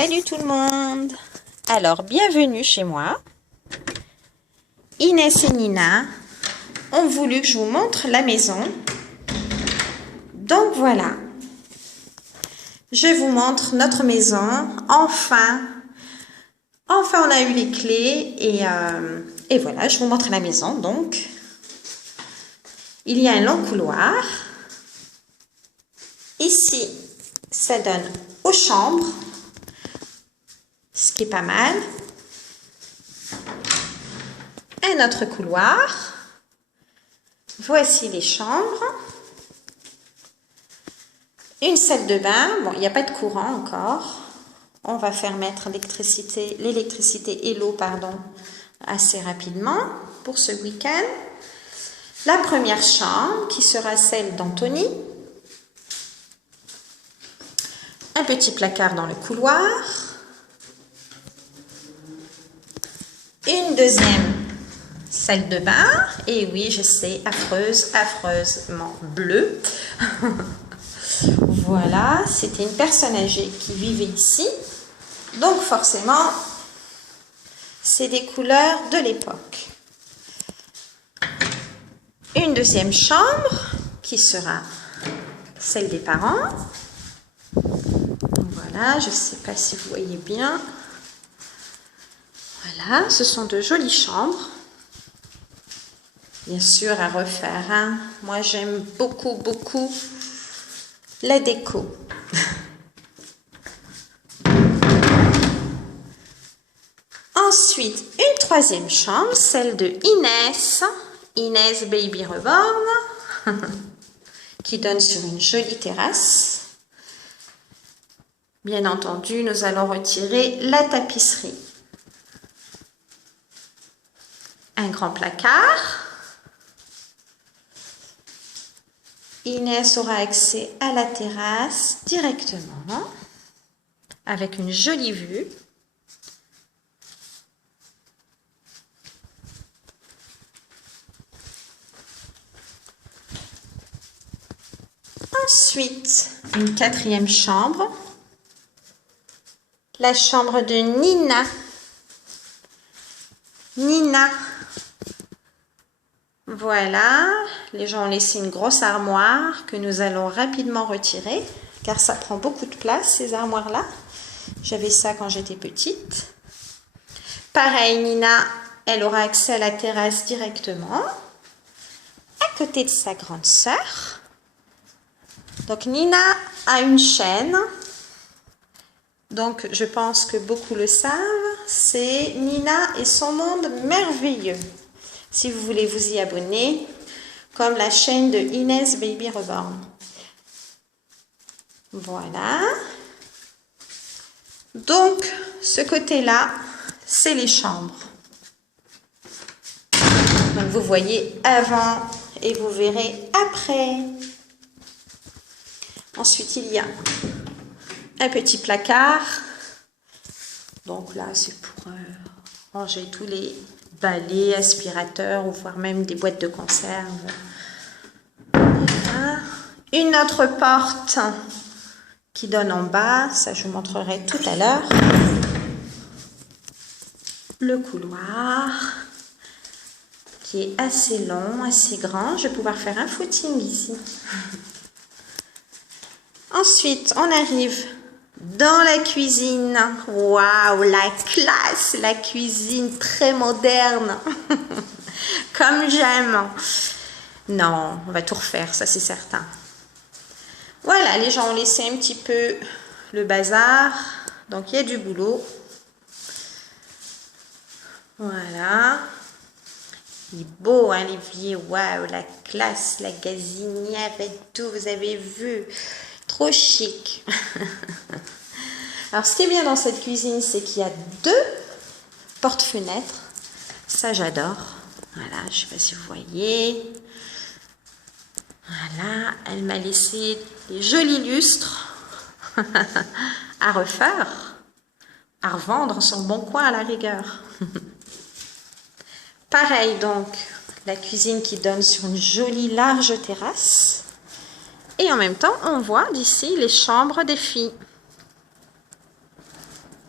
Salut tout le monde! Alors, bienvenue chez moi. Inès et Nina ont voulu que je vous montre la maison. Donc voilà. Je vous montre notre maison. Enfin, on a eu les clés et voilà, je vous montre la maison. Donc, il y a un long couloir. Ici, ça donne aux chambres, ce qui est pas mal. Un autre couloir. Voici les chambres. Une salle de bain. Bon, il n'y a pas de courant encore. On va faire mettre l'électricité et l'eau, assez rapidement pour ce week-end. La première chambre qui sera celle d'Anthony. Un petit placard dans le couloir. Une deuxième salle de bain. Et oui, je sais, affreusement bleue. Voilà, c'était une personne âgée qui vivait ici. Donc forcément, c'est des couleurs de l'époque. Une deuxième chambre qui sera celle des parents. Voilà, je ne sais pas si vous voyez bien. Voilà, ce sont de jolies chambres. Bien sûr, à refaire, hein. Moi, j'aime beaucoup la déco. Ensuite, une troisième chambre, celle de Inès Baby Reborn, qui donne sur une jolie terrasse. Bien entendu, nous allons retirer la tapisserie. Un grand placard. Inès aura accès à la terrasse directement, avec une jolie vue. Ensuite, une quatrième chambre. La chambre de Nina. Voilà, les gens ont laissé une grosse armoire que nous allons rapidement retirer, car ça prend beaucoup de place, ces armoires-là. J'avais ça quand j'étais petite. Pareil, Nina, elle aura accès à la terrasse directement, à côté de sa grande sœur. Donc, Nina a une chaîne. Donc, je pense que beaucoup le savent. C'est Nina et son monde merveilleux. Si vous voulez vous y abonner, comme la chaîne de Inès Baby Reborn. Voilà. Donc, ce côté-là, c'est les chambres. Donc, vous voyez avant et vous verrez après. Ensuite, il y a un petit placard. Donc là, c'est pour ranger tous les balais, aspirateurs, ou voire même des boîtes de conserve. Voilà. Une autre porte qui donne en bas. Ça, je vous montrerai tout à l'heure. Le couloir qui est assez long, assez grand. Je vais pouvoir faire un footing ici. Ensuite, on arrive dans la cuisine. Waouh, la classe, la cuisine très moderne. Comme j'aime. Non, on va tout refaire, ça c'est certain. Voilà, les gens ont laissé un petit peu le bazar. Donc, il y a du boulot. Voilà. Il est beau, hein, l'évier. Waouh, la classe, la gazinière et tout, vous avez vu. Trop chic. Alors, ce qui est bien dans cette cuisine, c'est qu'il y a 2 porte-fenêtres. Ça, j'adore. Voilà, je ne sais pas si vous voyez. Voilà, elle m'a laissé des jolis lustres à refaire, à revendre sur le bon coin à la rigueur. Pareil, donc, la cuisine qui donne sur une jolie large terrasse. Et en même temps, on voit d'ici les chambres des filles.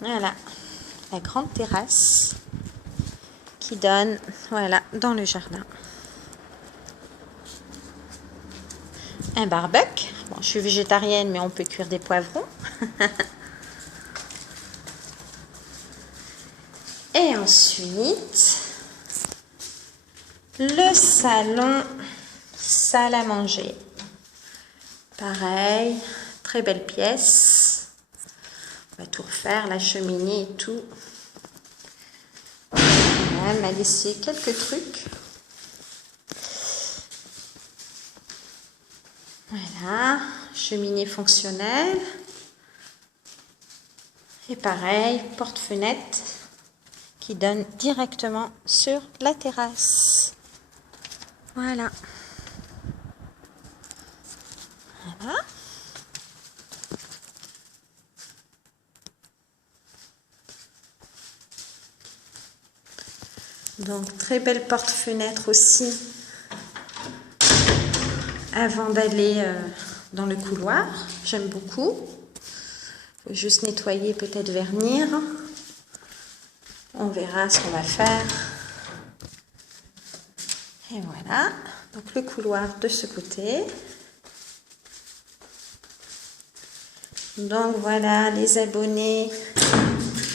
Voilà, la grande terrasse qui donne, voilà, dans le jardin. Un barbecue. Bon, je suis végétarienne, mais on peut cuire des poivrons. Et ensuite, le salon, salle à manger. Pareil, très belle pièce. On va tout refaire, la cheminée et tout. Voilà, elle m'a laissé quelques trucs. Voilà, cheminée fonctionnelle. Et pareil, porte-fenêtre qui donne directement sur la terrasse. Voilà. Voilà. Donc, très belle porte-fenêtre aussi. Avant d'aller dans le couloir, j'aime beaucoup. Faut juste nettoyer, peut-être vernir. On verra ce qu'on va faire. Et voilà. Donc le couloir de ce côté. Donc voilà les abonnés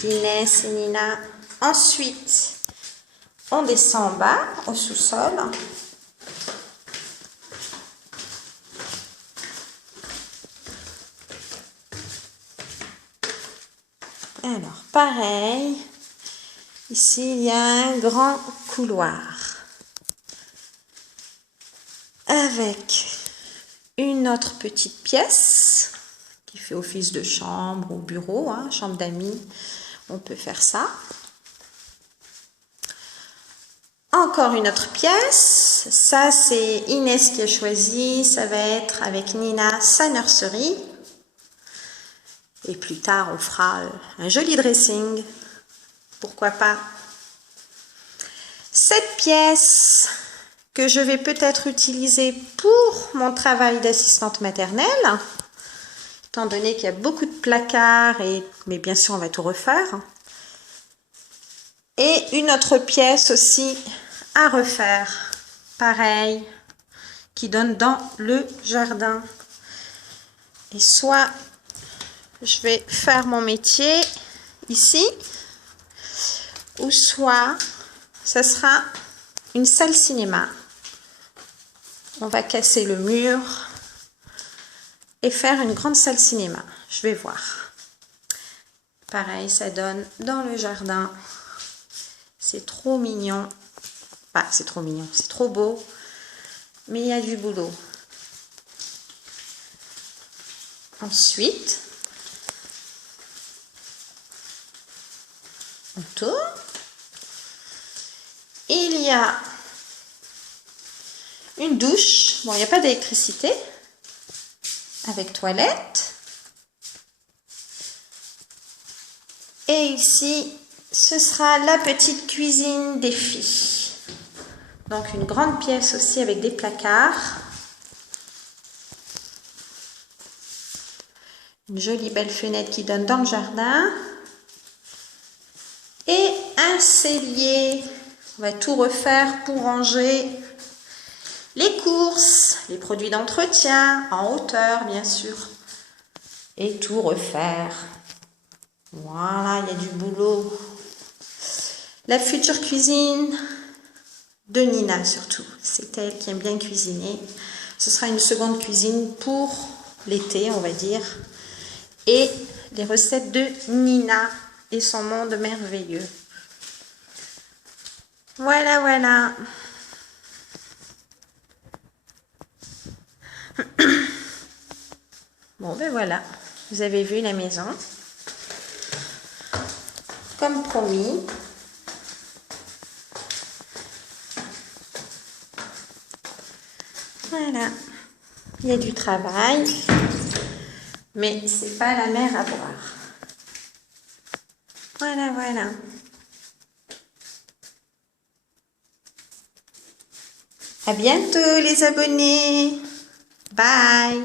d'Inès et Nina. Ensuite, on descend en bas, au sous-sol. Alors, pareil, ici, il y a un grand couloir avec une autre petite pièce qui fait office de chambre ou bureau, hein, chambre d'amis, on peut faire ça. Encore une autre pièce, ça c'est Inès qui a choisi, ça va être avec Nina sa nurserie. Et plus tard, on fera un joli dressing. Pourquoi pas? Cette pièce que je vais peut-être utiliser pour mon travail d'assistante maternelle, étant donné qu'il y a beaucoup de placards, mais bien sûr, on va tout refaire. Et une autre pièce aussi à refaire, pareil, qui donne dans le jardin. Et soit je vais faire mon métier ici, ou soit ça sera une salle cinéma. On va casser le mur et faire une grande salle cinéma. Je vais voir. Pareil, ça donne dans le jardin. C'est trop mignon. Bah, c'est trop mignon, c'est trop beau. Mais il y a du boulot. Ensuite, on tourne. Il y a une douche. Bon, il n'y a pas d'électricité. Avec toilette. Et ici, ce sera la petite cuisine des filles. Donc, une grande pièce aussi avec des placards. Une jolie belle fenêtre qui donne dans le jardin. Et un cellier. On va tout refaire pour ranger les courses, les produits d'entretien, en hauteur bien sûr. Et tout refaire. Voilà, il y a du boulot. La future cuisine de Nina surtout. C'est elle qui aime bien cuisiner. Ce sera une seconde cuisine pour l'été, on va dire. Et les recettes de Nina et son monde merveilleux. Voilà, voilà. Bon, ben voilà. Vous avez vu la maison. Comme promis. Voilà. Il y a du travail. Mais c'est pas la mer à boire. Voilà, voilà. À bientôt les abonnés. Bye.